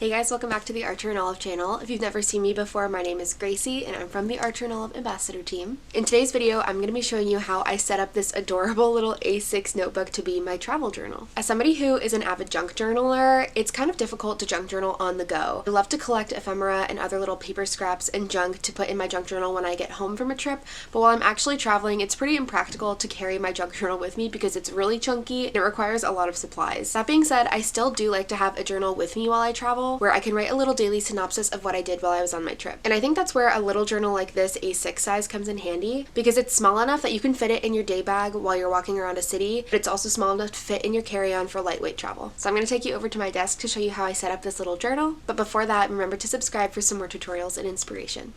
Hey guys, welcome back to the Archer and Olive channel. If you've never seen me before, my name is Gracie and I'm from the Archer and Olive Ambassador team. In today's video, I'm going to be showing you how I set up this adorable little A6 notebook to be my travel journal. As somebody who is an avid junk journaler, it's kind of difficult to junk journal on the go. I love to collect ephemera and other little paper scraps and junk to put in my junk journal when I get home from a trip, but while I'm actually traveling, it's pretty impractical to carry my junk journal with me because it's really chunky and it requires a lot of supplies. That being said, I still do like to have a journal with me while I travel, where I can write a little daily synopsis of what I did while I was on my trip. And I think that's where a little journal like this A6 size comes in handy, because it's small enough that you can fit it in your day bag while you're walking around a city, but it's also small enough to fit in your carry-on for lightweight travel. So I'm going to take you over to my desk to show you how I set up this little journal, but before that, remember to subscribe for some more tutorials and inspiration.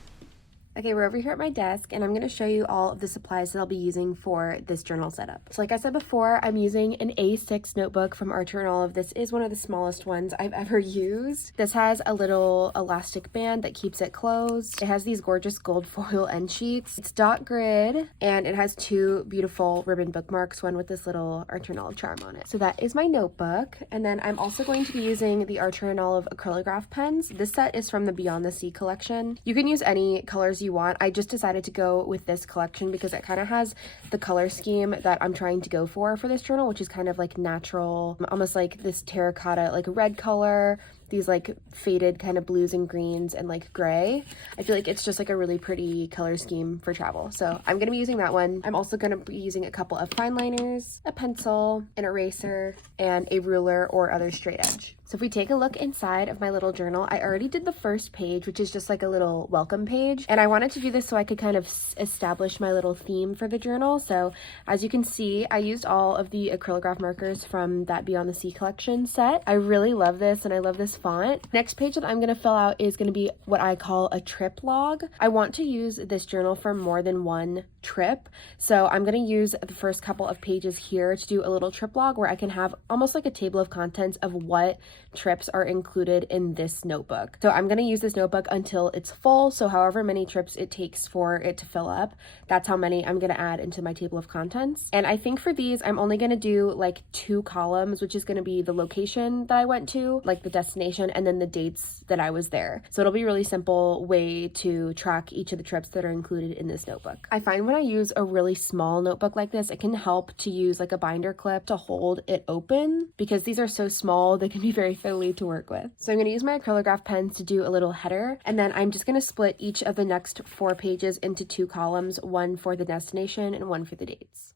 Okay, we're over here at my desk and I'm going to show you all of the supplies that I'll be using for this journal setup. So like I said before, I'm using an A6 notebook from Archer and Olive. This is one of the smallest ones I've ever used. This has a little elastic band that keeps it closed. It has these gorgeous gold foil end sheets. It's dot grid and it has two beautiful ribbon bookmarks, one with this little Archer and Olive charm on it. So that is my notebook. And then I'm also going to be using the Archer and Olive acrylograph pens. This set is from the Beyond the Sea collection. You can use any colors you want. I just decided to go with this collection because it kind of has the color scheme that I'm trying to go for this journal, which is kind of like natural, almost like this terracotta, like red color, these like faded kind of blues and greens and like gray. I feel like it's just like a really pretty color scheme for travel. So I'm going to be using that one. I'm also going to be using a couple of fine liners, a pencil, an eraser, and a ruler or other straight edge. So if we take a look inside of my little journal, I already did the first page, which is just like a little welcome page. And I wanted to do this so I could kind of establish my little theme for the journal. So as you can see, I used all of the acrylograph markers from that Beyond the Sea collection set. I really love this and I love this font. Next page that I'm going to fill out is going to be what I call a trip log. I want to use this journal for more than one trip. So I'm going to use the first couple of pages here to do a little trip log where I can have almost like a table of contents of what trips are included in this notebook. So I'm going to use this notebook until it's full. So however many trips it takes for it to fill up, that's how many I'm going to add into my table of contents. And I think for these, I'm only going to do like 2 columns, which is going to be the location that I went to, like the destination, and then the dates that I was there. So it'll be a really simple way to track each of the trips that are included in this notebook. I find when I use a really small notebook like this, it can help to use like a binder clip to hold it open, because these are so small, they can be very fiddly to work with. So I'm going to use my acrylograph pens to do a little header, and then I'm just going to split each of the next 4 pages into 2 columns, one for the destination and one for the dates.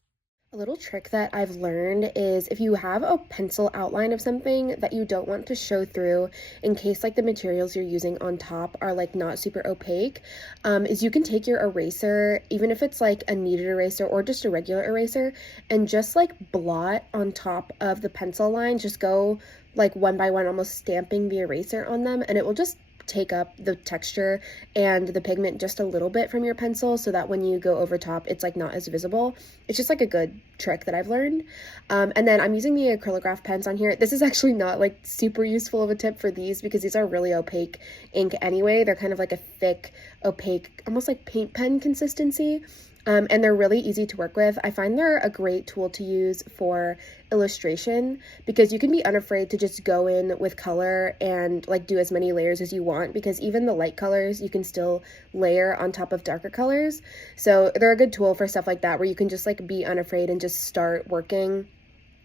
A little trick that I've learned is if you have a pencil outline of something that you don't want to show through in case like the materials you're using on top are like not super opaque, is you can take your eraser, even if it's like a kneaded eraser or just a regular eraser, and just like blot on top of the pencil line. Just go like one by one, almost stamping the eraser on them, and it will just take up the texture and the pigment just a little bit from your pencil so that when you go over top, it's like not as visible. It's just like a good trick that I've learned. And then I'm using the acrylograph pens on here. This is actually not like super useful of a tip for these because these are really opaque ink anyway. They're kind of like a thick, opaque, almost like paint pen consistency. And they're really easy to work with. I find they're a great tool to use for illustration because you can be unafraid to just go in with color and like do as many layers as you want, because even the light colors you can still layer on top of darker colors. So they're a good tool for stuff like that where you can just like be unafraid and just start working.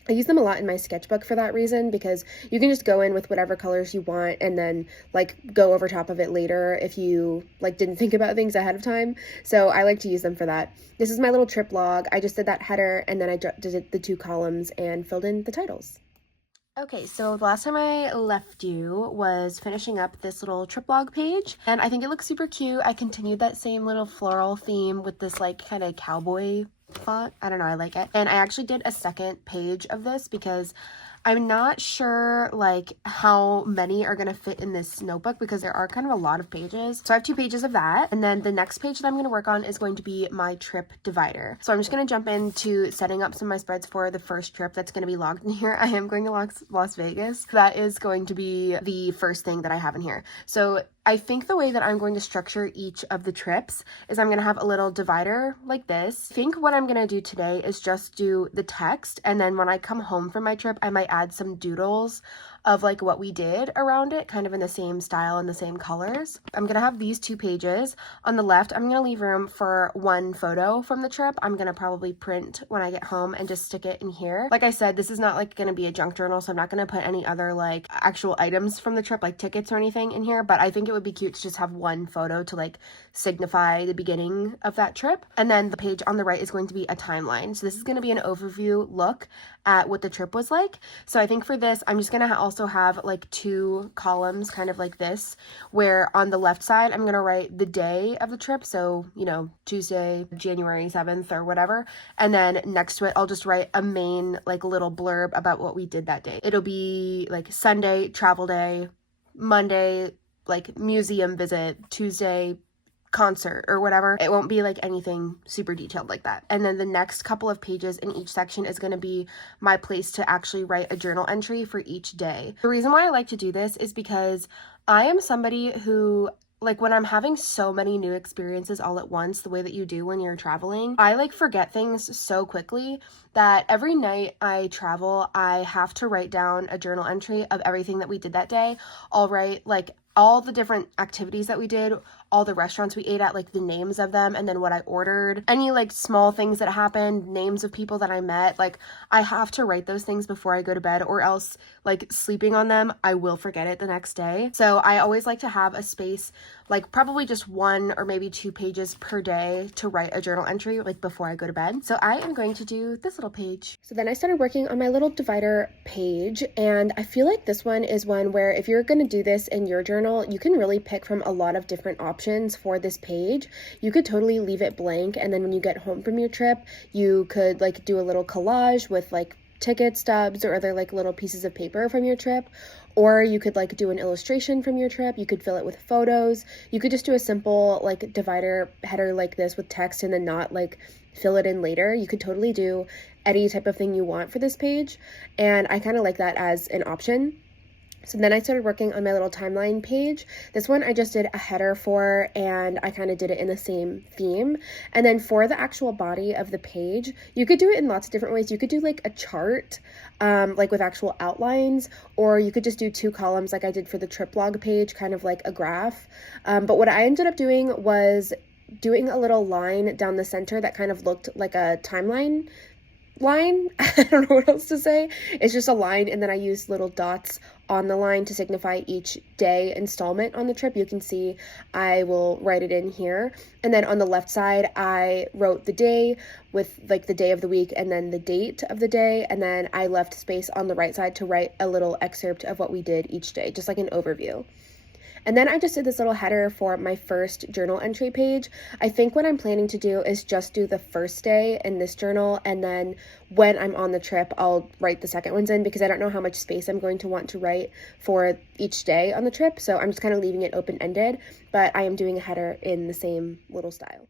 I use them a lot in my sketchbook for that reason, because you can just go in with whatever colors you want and then like go over top of it later if you like didn't think about things ahead of time. So I like to use them for that. This is my little trip log. I just did that header and then I did the 2 columns and filled in the titles. Okay, so the last time I left you was finishing up this little trip log page, and I think it looks super cute. I continued that same little floral theme with this like kind of cowboy font. I don't know, I like it. And I actually did a second page of this because I'm not sure like how many are going to fit in this notebook because there are kind of a lot of pages. So I have 2 pages of that. And then the next page that I'm going to work on is going to be my trip divider. So I'm just going to jump into setting up some of my spreads for the first trip that's going to be logged in here. I am going to Las Vegas. That is going to be the first thing that I have in here. So I think the way that I'm going to structure each of the trips is I'm going to have a little divider like this. I think what I'm going to do today is just do the text, and then when I come home from my trip, I might add some doodles of like what we did around it, kind of in the same style and the same colors. I'm gonna have these 2 pages. On the left, I'm gonna leave room for 1 photo from the trip. I'm gonna probably print when I get home and just stick it in here. Like I said, this is not like gonna be a junk journal, so I'm not gonna put any other like actual items from the trip, like tickets or anything in here, but I think it would be cute to just have 1 photo to like signify the beginning of that trip. And then the page on the right is going to be a timeline. So this is going to be an overview look at what the trip was like. So I think for this, I'm just going to also have like 2 columns kind of like this, where on the left side, I'm going to write the day of the trip. So, you know, Tuesday, January 7th or whatever. And then next to it, I'll just write a main like little blurb about what we did that day. It'll be like Sunday, travel day, Monday, like museum visit, Tuesday, concert or whatever. It won't be like anything super detailed like that. And then the next couple of pages in each section is going to be my place to actually write a journal entry for each day. The reason why I like to do this is because I am somebody who, like, when I'm having so many new experiences all at once, the way that you do when you're traveling, I like forget things so quickly that every night I travel, I have to write down a journal entry of everything that we did that day. I'll write like all the different activities that we did, all the restaurants we ate at, like the names of them, and then what I ordered, any like small things that happened, names of people that I met. Like, I have to write those things before I go to bed, or else like sleeping on them, I will forget it the next day. So I always like to have a space, like probably just 1 or maybe 2 pages per day to write a journal entry like before I go to bed. So I am going to do this little page. So then I started working on my little divider page, and I feel like this one is one where if you're going to do this in your journal, you can really pick from a lot of different options for this page. You could totally leave it blank, and then when you get home from your trip, you could like do a little collage with like ticket stubs or other like little pieces of paper from your trip. Or you could like do an illustration from your trip. You could fill it with photos. You could just do a simple like divider header like this with text and then not like fill it in later. You could totally do any type of thing you want for this page. And I kind of like that as an option. So then I started working on my little timeline page. This one I just did a header for, and I kind of did it in the same theme. And then for the actual body of the page, you could do it in lots of different ways. You could do like a chart, like with actual outlines, or you could just do 2 columns like I did for the trip log page, kind of like a graph. But what I ended up doing was doing a little line down the center that kind of looked like a timeline line. I don't know what else to say. It's just a line, and then I used little dots on the line to signify each day installment on the trip. You can see I will write it in here. And then on the left side, I wrote the day with like the day of the week and then the date of the day. And then I left space on the right side to write a little excerpt of what we did each day, just like an overview. And then I just did this little header for my first journal entry page. I think what I'm planning to do is just do the first day in this journal, and then when I'm on the trip, I'll write the second ones in, because I don't know how much space I'm going to want to write for each day on the trip. So I'm just kind of leaving it open-ended, but I am doing a header in the same little style.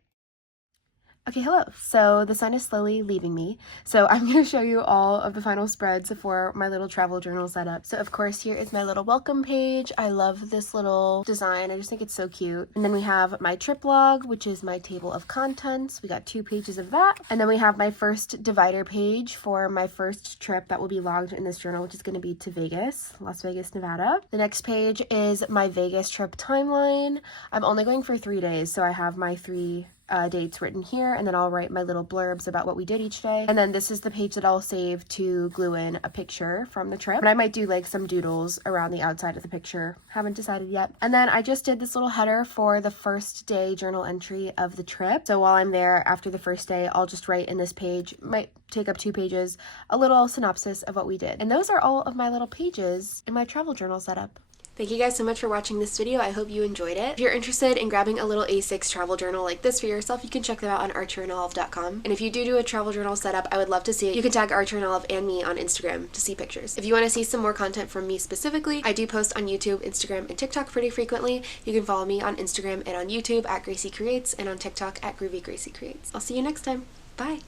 Okay, hello. So the sun is slowly leaving me. So I'm going to show you all of the final spreads for my little travel journal setup. So of course, here is my little welcome page. I love this little design. I just think it's so cute. And then we have my trip log, which is my table of contents. We got 2 pages of that. And then we have my first divider page for my first trip that will be logged in this journal, which is going to be to Vegas, Las Vegas, Nevada. The next page is my Vegas trip timeline. I'm only going for 3 days, so I have my 3 dates written here, and then I'll write my little blurbs about what we did each day. And then this is the page that I'll save to glue in a picture from the trip. And I might do like some doodles around the outside of the picture. Haven't decided yet. And then I just did this little header for the first day journal entry of the trip. So while I'm there after the first day, I'll just write in this page, might take up 2 pages, a little synopsis of what we did. And those are all of my little pages in my travel journal setup. Thank you guys so much for watching this video. I hope you enjoyed it. If you're interested in grabbing a little A6 travel journal like this for yourself, you can check them out on archerandolive.com. And if you do a travel journal setup, I would love to see it. You can tag Archer and Olive and me on Instagram to see pictures. If you want to see some more content from me specifically, I do post on YouTube, Instagram, and TikTok pretty frequently. You can follow me on Instagram and on YouTube at Gracie Creates, and on TikTok at Groovy Gracie Creates. I'll see you next time. Bye!